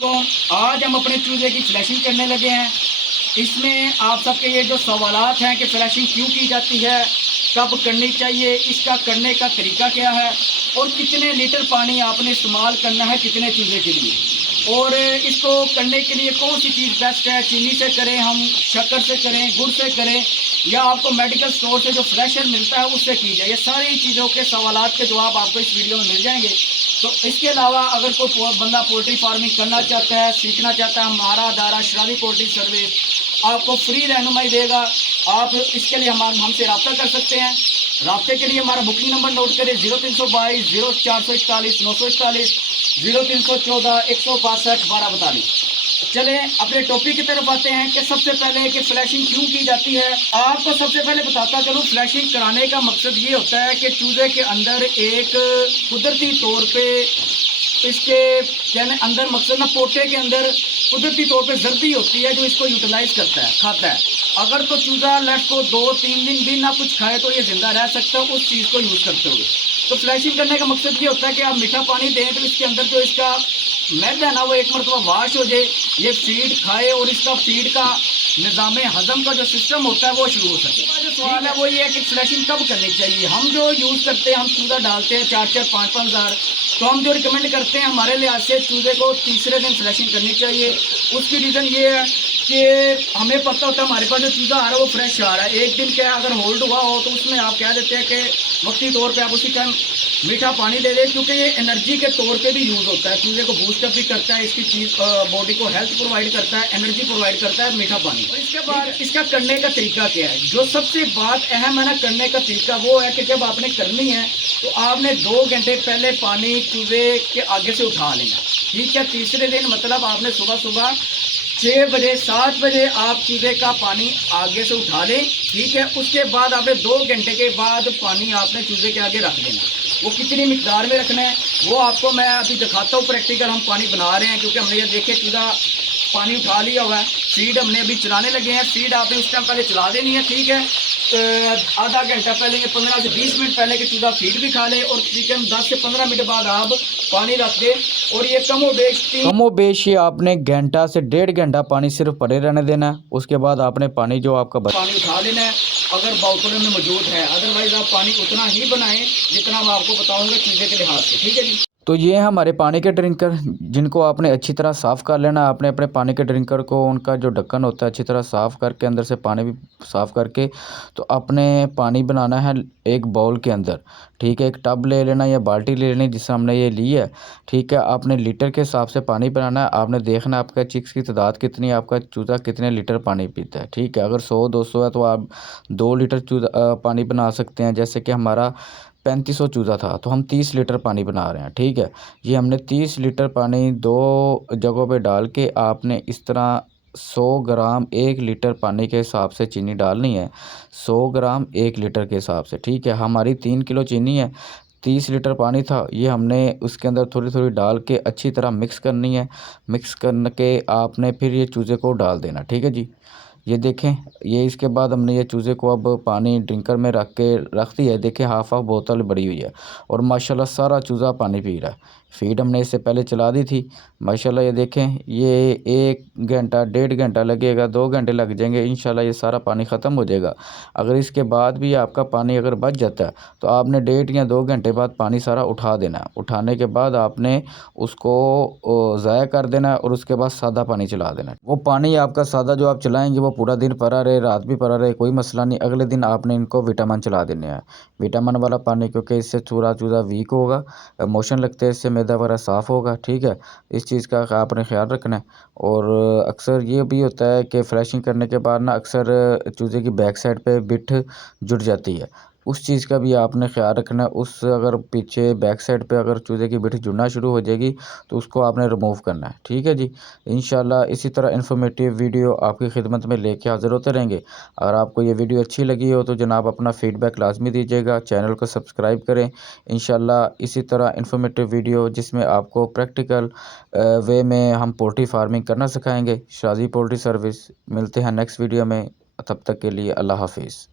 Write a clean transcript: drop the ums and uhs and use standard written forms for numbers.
तो आज हम अपने चूजे की फ्लैशिंग करने लगे हैं। इसमें आप सबके ये जो सवालात हैं कि फ्लैशिंग क्यों की जाती है, कब करनी चाहिए, इसका करने का तरीका क्या है और कितने लीटर पानी आपने इस्तेमाल करना है कितने चूजे के लिए, और इसको करने के लिए कौन सी चीज़ बेस्ट है, चीनी से करें, हम शक्कर से करें, गुड़ से करें, या आपको मेडिकल स्टोर से जो फ्रेशर मिलता है उससे कीजिए। ये सारी चीज़ों के सवालात के जवाब आपको इस वीडियो में मिल जाएंगे। तो इसके अलावा अगर कोई बंदा पोल्ट्री फार्मिंग करना चाहता है, सीखना चाहता है, हमारा अदारा शराबी पोल्ट्री सर्विस आपको फ्री रहनुमाई देगा। आप इसके लिए हमसे रब्ता कर सकते हैं। रब्ते के लिए हमारा बुकिंग नंबर नोट करें 0322 0441 941 0314 162 1242। चले अपने टॉपिक की तरफ आते हैं कि सबसे पहले कि फ्लैशिंग क्यों की जाती है। आपको सबसे पहले बताता चलूँ, फ्लैशिंग कराने का मकसद ये होता है कि चूजे के अंदर एक कुदरती तौर पे इसके कहने अंदर मकसद ना पोटे के अंदर कुदरती तौर पे जर्दी होती है जो इसको यूटिलाइज करता है, खाता है। अगर तो चूजा लेट को 2-3 दिन भी ना कुछ खाए तो ये जिंदा रह सकता है उस चीज़ को यूज़ करते हुए। तो फ्लैशिंग करने का मकसद ये होता है कि आप मीठा पानी दें तो इसके अंदर जो इसका मैदा है ना वो एक मरतबा वाश हो जाए, ये फीड खाए और इसका फीड का निज़ाम हज़म का जो सिस्टम होता है वो शुरू हो सके। जो सवाल है वो ये है कि फ्लैशिंग कब करनी चाहिए। हम जो यूज़ करते हैं, हम चूज़ा डालते हैं 4-4, 5-5 हज़ार, तो हम जो रिकमेंड करते हैं हमारे लिहाज से चूज़े को तीसरे दिन फ्लैशिंग करनी चाहिए। उसकी रीज़न ये है कि हमें पता होता है हमारे पास जो चूज़ा आ रहा है वो फ्रेश आ रहा है। एक दिन क्या अगर होल्ड हुआ हो तो उसमें आप कह देते हैं कि वक्ती तौर पे आप उसी टाइम मीठा पानी दे दें, क्योंकि ये एनर्जी के तौर पे भी यूज़ होता है। चूज़े को बूस्टअप भी करता है, इसकी चीज़ बॉडी को हेल्थ प्रोवाइड करता है, एनर्जी प्रोवाइड करता है मीठा पानी। और इसके बाद इसका करने का तरीका क्या है। जो सबसे बात अहम है ना करने का तरीका, वो है कि जब आपने करनी है तो आपने 2 घंटे पहले पानी चूज़े के आगे से उठा लेना। ठीक है, तीसरे दिन मतलब आपने सुबह सुबह 6 बजे 7 बजे आप चूज़े का पानी आगे से उठा लें। ठीक है, उसके बाद आपने 2 घंटे के बाद पानी आपने चूज़े के आगे रख देना। वो कितनी मिकदार में रखना है वो आपको मैं अभी दिखाता हूँ प्रैक्टिकल। हम पानी बना रहे हैं क्योंकि हमने ये देखे चूज़ा पानी उठा लिया हुआ है। फीड हमने अभी चलाने लगे हैं। फीड आपने उस टाइम पहले चला देनी है। ठीक है, आधा घंटा पहले या 15 से 20 मिनट पहले कि चूज़ा फीड भी खा ले, और तकरीबन 10 से 15 मिनट बाद आप पानी रख दें। और ये कमोबेश ही आपने घंटा से 1.5 घंटा पानी सिर्फ पड़े रहने देना है। उसके बाद आपने पानी जो आपका पानी उठा लेना है अगर बोतलों में मौजूद है। अदरवाइज आप पानी उतना ही बनाएं जितना मैं आपको बताऊंगा चूज़े के लिहाज से। ठीक है जी। तो ये हैं हमारे पानी के ड्रिंकर, जिनको आपने अच्छी तरह साफ़ कर लेना। आपने अपने पानी के ड्रिंकर को, उनका जो ढक्कन होता है अच्छी तरह साफ़ करके, अंदर से पानी भी साफ़ करके, तो आपने पानी बनाना है एक बाउल के अंदर। ठीक है, एक टब ले लेना या बाल्टी ले लेनी जिससे हमने ये ली है। ठीक है, आपने लीटर के हिसाब से पानी बनाना है। आपने देखना आपका चिक्स की तादाद कितनी है, आपका चूज़ा कितने लीटर पानी पीता है। ठीक है, अगर 100-200 है तो आप 2 लीटर चूज़ा पानी बना सकते हैं। जैसे कि हमारा 3500 चूज़ा था तो हम 30 लीटर पानी बना रहे हैं। ठीक है, ये हमने 30 लीटर पानी 2 जगहों पे डाल के आपने इस तरह 100 ग्राम 1 लीटर पानी के हिसाब से चीनी डालनी है। 100 ग्राम 1 लीटर के हिसाब से। ठीक है, हमारी 3 किलो चीनी है, 30 लीटर पानी था। ये हमने उसके अंदर थोड़ी थोड़ी डाल के अच्छी तरह मिक्स करनी है। मिक्स करके आपने फिर ये चूज़े को डाल देना। ठीक है जी, ये देखें, ये इसके बाद हमने ये चूज़े को अब पानी ड्रिंकर में रख दिया है। देखें, हाफ बोतल बड़ी हुई है और माशाल्लाह सारा चूज़ा पानी पी रहा है। फीड हमने इससे पहले चला दी थी। माशाल्लाह ये देखें, ये 1 घंटा 1.5 घंटा लगेगा, 2 घंटे लग जाएंगे, इंशाल्लाह ये सारा पानी ख़त्म हो जाएगा। अगर इसके बाद भी आपका पानी अगर बच जाता है तो आपने 1.5 या 2 घंटे बाद पानी सारा उठा देना है। उठाने के बाद आपने उसको ज़ाया कर देना है और उसके बाद सादा पानी चला देना है। वो पानी आपका सादा जो आप चलाएंगे वो पूरा दिन पड़ा रहे, रात भी पड़ा रहे, कोई मसला नहीं। अगले दिन आपने इनको विटामिन चला देने हैं, विटामिन वाला पानी, क्योंकि इससे पूरा चूज़ा वीक होगा, मोशन लगते हैं, इससे मैदा वगैरह साफ़ होगा। ठीक है, इस चीज़ का आपने ख्याल रखना है। और अक्सर ये भी होता है कि फ्लैशिंग करने के बाद ना अक्सर चूज़े की बैक साइड पे बिठ जुड़ जाती है, उस चीज़ का भी आपने ख्याल रखना है। उस अगर पीछे बैक साइड पे अगर चूज़े की बिठ जुड़ना शुरू हो जाएगी तो उसको आपने रिमूव करना है। ठीक है जी, इंशाल्लाह इसी तरह इन्फॉर्मेटिव वीडियो आपकी खिदमत में लेके हाज़िर होते रहेंगे। अगर आपको ये वीडियो अच्छी लगी हो तो जनाब अपना फ़ीडबैक लाज़मी दीजिएगा, चैनल को सब्सक्राइब करें। इंशाल्लाह इसी तरह इन्फॉर्मेटिव वीडियो जिसमें आपको प्रैक्टिकल वे में हम पोल्ट्री फार्मिंग करना सिखाएँगे, शाज़ी पोल्ट्री सर्विस। मिलते हैं नेक्स्ट वीडियो में, तब तक के लिए अल्लाह हाफ़िज़।